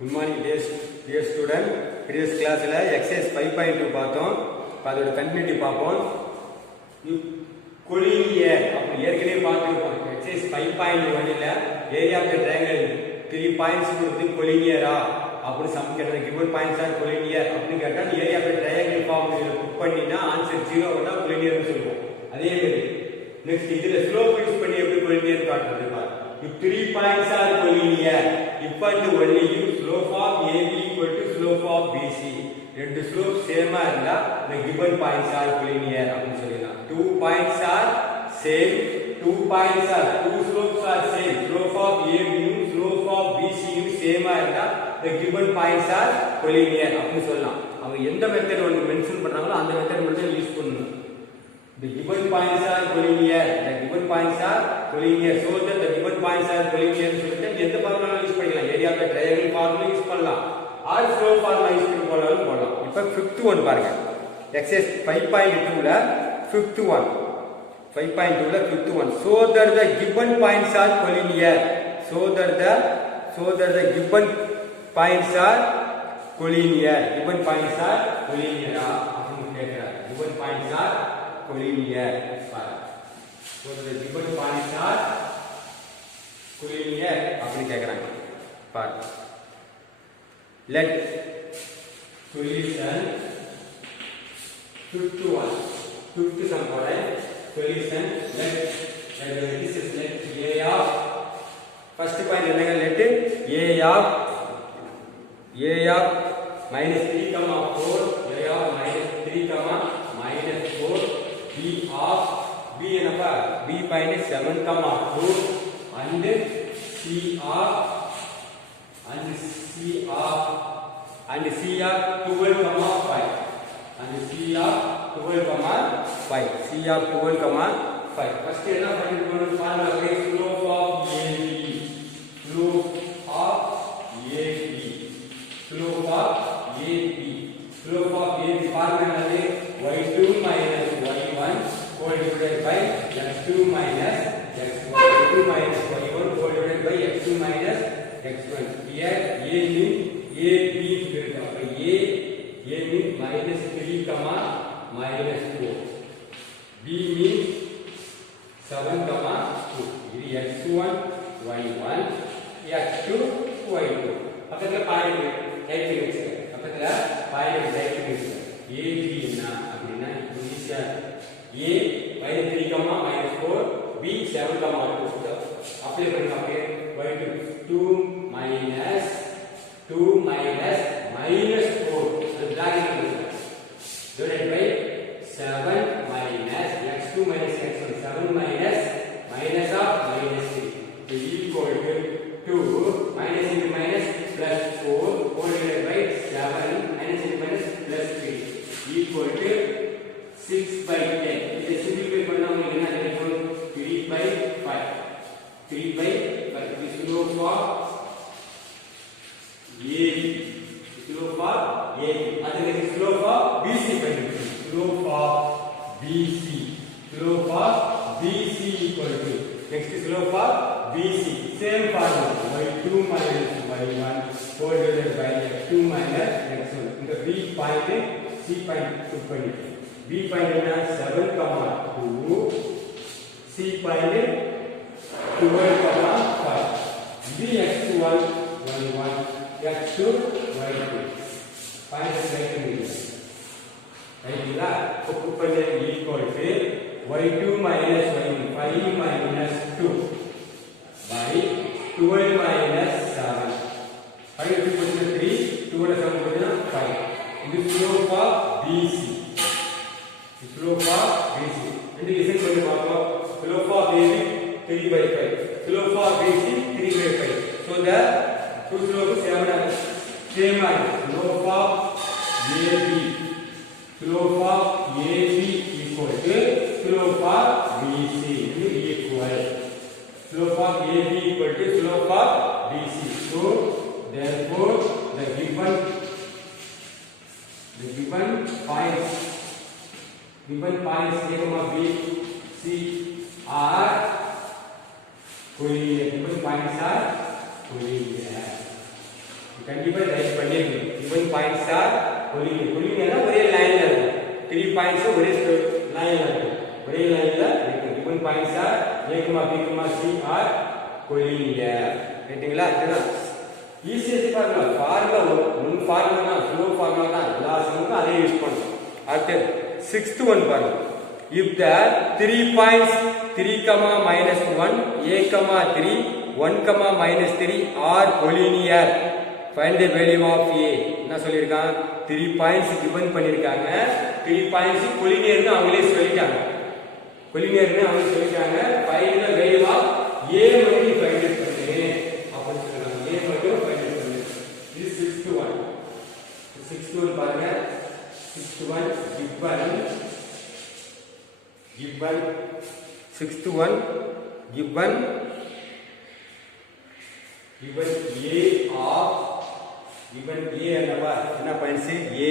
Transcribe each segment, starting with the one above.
Good morning dear student. Previous class la exercise 5.2 பார்த்தோம். அதோட continuity பார்ப்போம். collinear அப்படி ஏற்கனவே பார்த்திருப்போம். exercise 5.1 ல area of the triangle 3 points கொடுத்து collinear அப்படி சம் கேட்டது given points are collinear அப்படி கேட்டா area of the triangle ஃபார்முலால புட் பண்ணினா ஆன்சர் 0 வந்தா collinear னு சொல்லுவோம். அதே மாதிரி நெக்ஸ்ட் இதுல ஸ்லோப் யூஸ் பண்ணி எப்படி collinear காட்டுறது பாருங்க. If 3 points are collinear, if and only if slope of AB equal to slope of BC. ரெண்டு ஸ்லோப் சேமா இருந்தா the given points are collinear அப்படி சொல்லலாம். 2 points are same, 2 slopes are same. Slope of AB யும் slope of BC யும் சேமா இருந்தா the given points are collinear அப்படி சொல்லலாம். அவங்க எந்த மெத்தட் வந்து மென்ஷன் பண்றாங்களோ அந்த மெத்தட் மட்டும் யூஸ் பண்ணனும். The given points are collinear. The given points are collinear. So that the given points are collinear. சொல்லிட்டு எந்த ஃபார்முலா யூஸ் பண்ணிக்கலாம்? Area of the triangle formula use பண்ணலாம். ஆர் ஸ்லோப் ஃபார்முலா யூஸ் பண்ணி போடலாம். இப்போ 5th one பாருங்க. Exercise 5.2 ல 5th one. 5.2 ல 5th one. So that the given points are collinear. So that the given points are collinear. Given points are collinear. அப்படின்னு கேக்குறாங்க. Given points are collinear. So the given points are collinear அப்படி கேக்குறாங்க. பாருங்க. Let solution 5th one. 5th sum போட solution let this is let a of first point என்னங்க let a of minus 3 comma 4 a of minus 3 comma minus 4 b of b என்னப்பா b minus 7 comma 2 and c of 12 comma 5 and c of 12 comma 5 c of 12 comma 5 first என்ன பண்ணிருக்கோம் formula slope of AB slope of AB slope of AB slope of AB formula என்னது y2 minus y1 whole divided by x2 minus x1 y2 minus y1 whole divided by x2 minus x1 here a means AB சொல்லிருக்கோம் அப்ப a means minus 3 comma minus 4 b means 7 comma 2 இது x1 y1 x2 y2 பக்கத்துல point right வெச்சு பக்கத்துல point right வெச்சு AB என்ன அப்படினா ஈஸியா a minus 3 comma minus 4 b 7 comma 2 apply பண்ணலாம் y2 2 minus minus 4 so bracket divided by 7 minus x2 minus x1 7 minus of minus 3 is equal to 2 minus into minus plus 4 whole divided by 7 minus into minus plus 3 equal to 6 by 10 இதை simplify பண்ணா உங்களுக்கு என்ன கிடைக்கும் 3 by 5 is slope of AB slope of AB அதுக்கு slope of BC பண்ணிருக்கோம் slope of BC equal to next slope of BC same formula y2 minus y1 whole divided by x2 minus x1 இந்த B point C point put பண்ணிட்டோம் B point என்ன 7 2 C point 12 5 B x1 y1 x2 y2 find the right means ரைட்ங்களா put பண்ண equal to y2 minus y1 5 minus 2 by 12 minus 7 5 to put 3 2 ஓட some போடுனா 5 இது slope of BC ரெண்டு listen பண்ணி பார்ப்போம் slope of AB 3 by 5 slope of BC 3 by 5 so the two slopes same are slope of AB equal to slope of BC equal slope of AB equal to slope of BC so therefore the given points A comma B C are collinear. Given points are collinear. கண்டிப்பா right பண்ணிருக்கீங்க. given points are collinear. collinear ஒரே லைன்ல இருக்கும். 3 points ஒரே லைன்ல இருக்கும். ஒரே லைன்ல இருக்கு. given points are a, b, c are collinear. கேட்டிங்களா? இதுதான் easiest formula. Formula one formula தான், ஸ்லோ ஃபார்முலா தான். எல்லா சமயமும் அதே யூஸ் பண்ணணும். அடுத்து 6th ஒன் பாருங்க. if the 3 points 3, -1, a, 3, 1, -3 are collinear, find the value of a. என்ன சொல்லிருக்காங்க? 3 பாயிண்ட்ஸ் given பண்ணிருக்காங்க. 3 பாயிண்ட்ஸ் collinear னு அவங்களே சொல்லிட்டாங்க. collinear னு அவங்க சொல்லிட்டாங்க. find the value of a மட்டும் find பண்ணு அப்படி சொல்றாங்க. a மட்டும் find பண்ணு. this 6th one. 6th one பாருங்க. 6th one given 6th one given a of given a என்னவா என்ன points a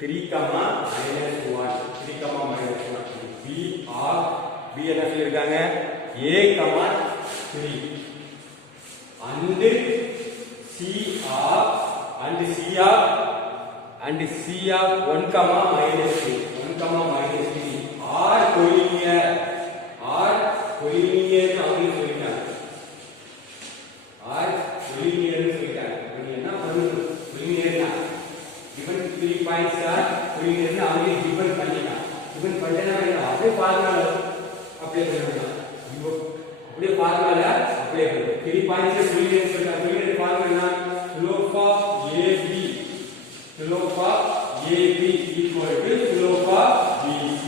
3, -1 3, -1 b of b என்ன சொல்லிருக்காங்க a, 3 and c of -1, -3 are collinear னு அவங்க சொல்லிட்டாங்க. are collinear னு சொல்லிட்டாங்க. நீங்க என்ன பண்ணணும்? collinear னா given 3 points are collinear னு அவங்க given பண்ணிட்டாங்க. given பண்ணனா அப்படியே ஃபார்முலா அப்ளை பண்ணலாம். அப்படியே ஃபார்முலா அப்ளை பண்ணணும். 3 points collinear சொல்றாங்க. collinear ஃபார்முலா என்ன? slope of AB equal to slope of BC.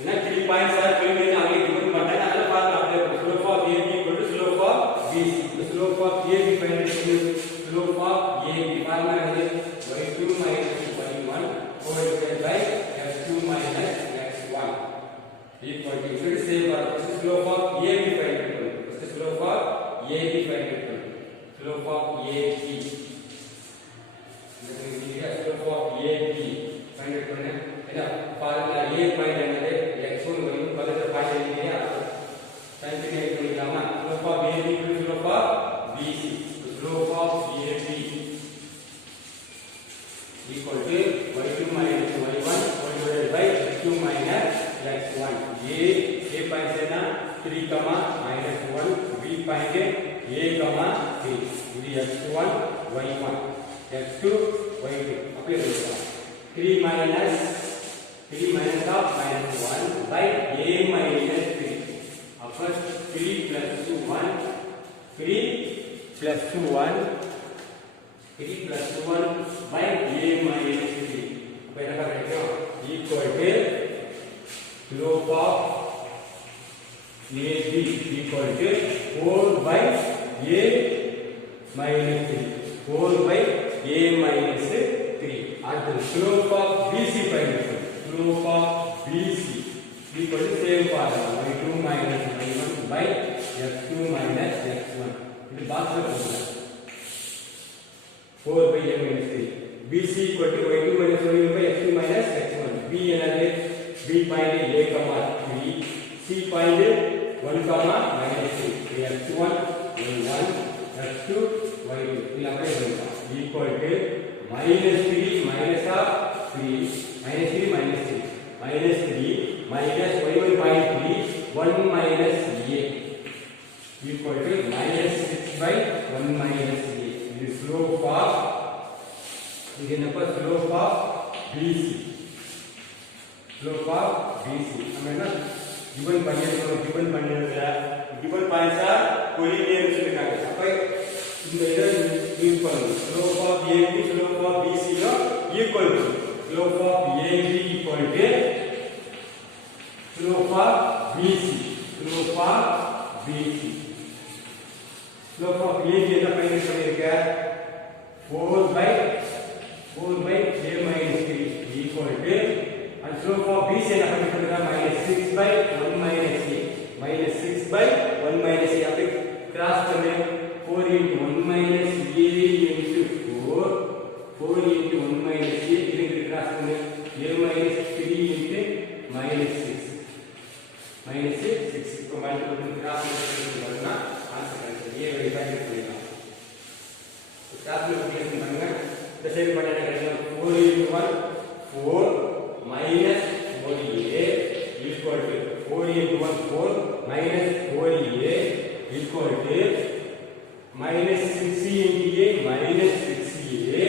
என்ன 3 பாயிண்ட்ஸ் ஆர் collinear அவங்க டிஃபைன் பண்ணாங்க. அதனால ஃபார்முலா அப்ளை பண்ணு. slope of AB equal to slope of BC. the slope of AB find பண்ணு. slope of AB formula என்னது? y2 - y1 whole divided by x2 - x1 equal to இது same formula. first slope of AB find பண்ணு. first slope of AB find பண்ணு. slope of AB slope of AB find பண்ணு. என்ன formula A point என்னது? x1 y1 பக்கத்துல point இல்லையா? Continue பண்ணிக்கலாமா? slope of AB equal to slope of BC. slope of AB equal to y2 - y1 whole divided by x2 - x1. A point என்ன? 3, -1 B point a, 3 இது x1 y1 x2 y2 அப்படியே எழுதலாம். 3 minus of -1 by a minus 3. அப்ப 3 plus 2 1 3 plus 2 1 3 plus 2 1 by a minus 3. அப்ப என்ன கிடைக்கும்? equal to slope of AB equal to 4 by a minus 3. 4 by a minus 3. அடுத்து slope of BC find பண்ணு. slope of BC equal to same formula y2 - y1 by x2 - x1. இது பாக்ஸ்ல போடுங்க. 4 by a minus 3. BC equal to y2 - y1 by x2 - x1. B என்னது? B point a, 3. C point 1, -3. x1 y1 x2 y2 இது அப்படியே எழுதலாம். equal to -3 minus of 3 -3 minus y1 point 3 1 minus a equal to -6 by 1 minus a. இது slope of இது என்னப்பா? slope of BC. slope of BC நம்ம என்ன given பண்ணிருக்கோம்? given points are collinear னு சொல்லிருக்காங்க. அப்ப இந்த இத யூஸ் பண்ணனும். slope of AB slope of BC equal to slope of AB equal to slope of BC. slope of BC slope of AB என்ன ஃபைண்ட் பண்ணிருக்க? 4 by a minus 3 equal to and slope of BC என்ன find பண்ணிருக்க? -6 by 1 minus a -6 by 1 minus a அப்படி cross பண்ணு. 4 into 1 minus a into 4 into 1 minus a இதுக்கு cross பண்ணு. a minus 3 into minus 6 இப்போ multiple cross பண்ணி வரணும்னா answer கிடைக்கும். ஏ வேல்யூ ஃபைண்ட் அவுட் பண்ணிடலாம். கால்குலேஷன் பண்ணுங்க. இந்த சைடு பண்ண என்ன கிடைக்கும்? 4 into 1 4 minus 4a equal to 4 into 1 4 minus 4a equal to minus 6 into a minus 6a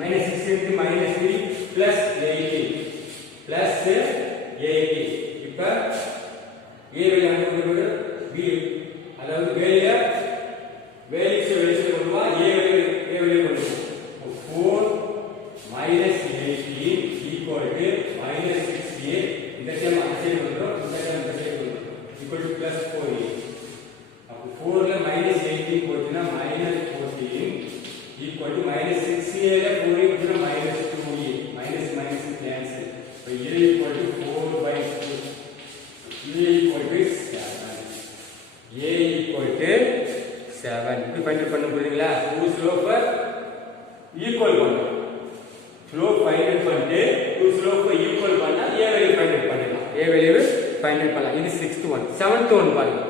minus 6 into minus 3 plus 8 plus 8. இப்ப a வேல்யூ கண்டுபிடிக்கிறது b அதாவது வேல்யூ கொண்டு வா a வேல்யூ கொண்டு வா 4 minus 18 equal to minus 6a இந்த term அந்த side வந்துரும் இந்த டேர்ம் இந்த சைடு வந்துரும் equal to plus 4a. அப்ப 4 ல minus 18 போட்டுனா minus 14 equal to minus 6a ல 4 போட்டுனா minus 2a minus minus cancel. So a equal to 4 by 2 a equal to 7 a equal to 7 இப்படி ஃபைண்ட் பண்ண புரியுங்களா? டூ ஸ்லோப் ஈக்குவல் பண்ணணும். ஸ்லோப் ஃபைண்ட் அவுட் பண்ணிட்டு டூ ஸ்லோப் ஈக்குவல் பண்ணா a value find out பண்ணலாம். a value find out பண்ணலாம். இது 6th one. 7th one பாருங்க.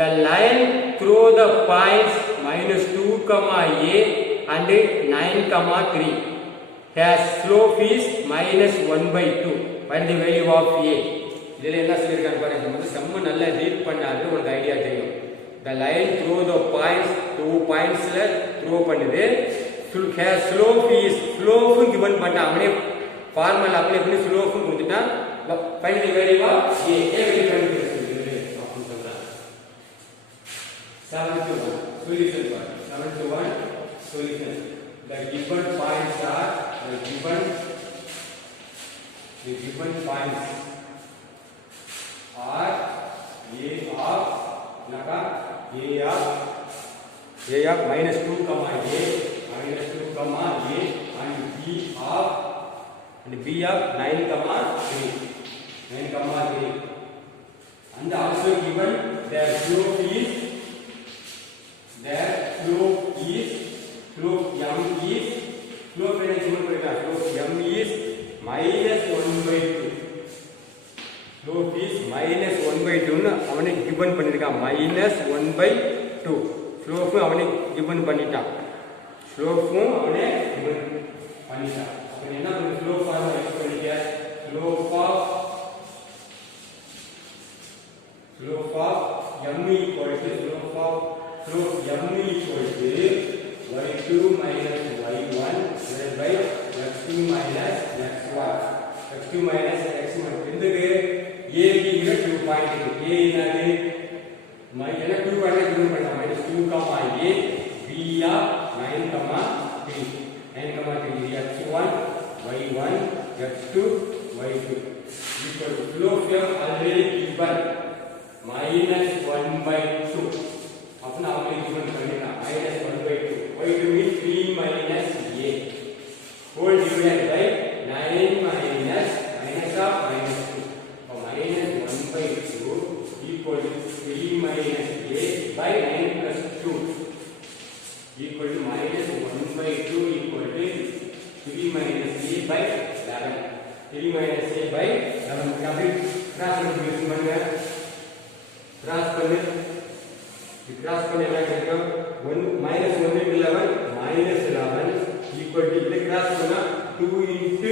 The line through the points minus 2, a and 9, 3 has slope is minus 1/2. Find the value of a. இதுல என்ன சொல்லிருக்காங்க பாருங்க. நம்ம சம்ம நல்லா ரீட் பண்ணாலே உங்களுக்கு ஐடியா தெரியும். The line through the points 2 points ல throw பண்ணுது. has slope is slope given பண்ண அவனே ஃபார்முலா அப்ளை பண்ணி slope கொடுத்துட்டா find the value of a. a value கண்டுபிடிச்சிருக்கு அப்படி சொல்றாங்க. 7th one solution part. 7th one solution. The given points are the given points are a of minus 2, a minus 2, a and b of 9, 3 and also given their slope m is minus 1/2. Slope is minus 1/2 னு அவனே given பண்ணிருக்கான். minus 1/2 slope அவனே given பண்ணிட்டான். slope அவனே given பண்ணிட்டான். அப்ப என்ன பண்ணு slope ஃபார்முலா யூஸ் பண்ணிக்க. slope of m equal to y2 minus y1 divided by x2 minus x1. x2 minus x1 எதுக்கு a b ல 2 பாயிண்ட் இருக்கு. a என்னது மைனஸ் 2 பாயிண்ட் given பண்ணா minus 2, a b of 9, 3 x1 y1 x2 y2 equal to slope already given minus 1/2. அப்பனா அப்படியே given பண்ணிடலாம் minus 1/2. y2 means 3 minus a whole divided by 9 minus of minus 2. So minus 1/2 equal to 3 minus a by 9 plus 2 equal to minus 1/2 equal to 3 minus a by 11. 3 minus a by 11. அப்படியே cross multiplication பண்ணுங்க. Cross பண்ணு என்ன கிடைக்கும்? 1 minus 1 into 11 minus 11 equal to இந்த cross பண்ணா 2 into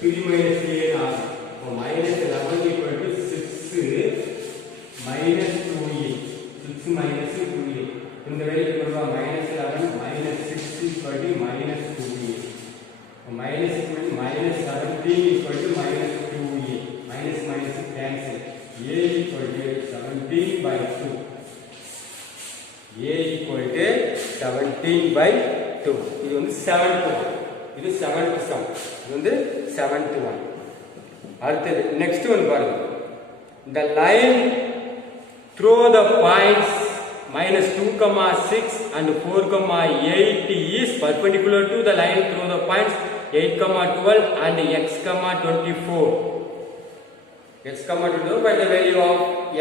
3 minus a ஆகும். அப்ப minus 11 equal to 6 minus 2a. 6 minus 2a. இந்த வேல்யூ கொண்டு வா minus 11 minus 6 equal to minus 2a. minus 17 equal to minus 2a. minus minus cancel. a equal to 17/2. a equal to 17/2. இது வந்து 7th one. இது 7th sum. இது வந்து 7th one. அடுத்து next one பாருங்க. The line through the points minus 2, 6 and 4, 8 is perpendicular to the line through the points 8, 12 and x, 24. x, 24 by the value of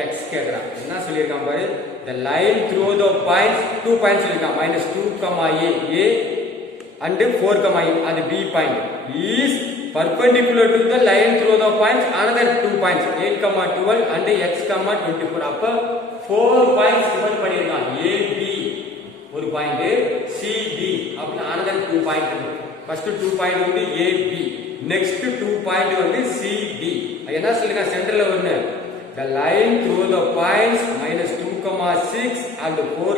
x கேக்குறான். என்ன சொல்லிருக்கான் பாரு. The line through the points 2 points சொல்லிருக்கான். minus 2, a and 4, 8 அது b point is perpendicular to the line through the points another 2 points 8, 12 and x, 24. அப்ப 4 points given பண்ணிருக்கான். AB ஒரு point, CD அப்படினா another 2 point. first 2 point வந்து AB, next 2 point வந்து CD. என்ன சொல்லுங்க சென்டர்ல ஒன்னு the line through the points -2, 6 and 4,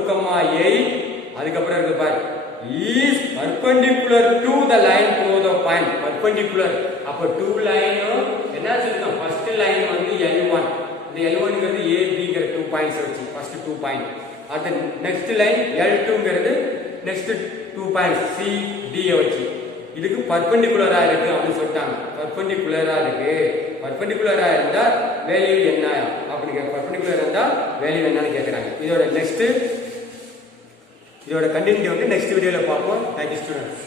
8 அதுக்கு அப்புறம் இருக்கு பாரு is perpendicular to the line through the point. perpendicular அப்ப 2 லைன் என்ன சொல்லுங்க first line வந்து L1, இந்த L1 ங்கிறது AB ங்கற 2 பாயிண்ட்ஸ் வச்சு first 2 பாயிண்ட், அடுத்து next line L2 ங்கிறது next 2 பாயிண்ட்ஸ் CD வச்சு இதுக்கு பர்பெண்டிகுலரா இருக்கு அப்படி சொல்லிட்டாங்க. பர்பெண்டிகுலரா இருக்கு, பர்பெண்டிகுலரா இருந்தா வேல்யூ என்ன அப்படிங்க, பர்பெண்டிகுலரா இருந்தா வேல்யூ என்னன்னு கேக்குறாங்க. இதோட கண்டினியூ வந்து நெக்ஸ்ட் வீடியோல பார்ப்போம். Thank you students.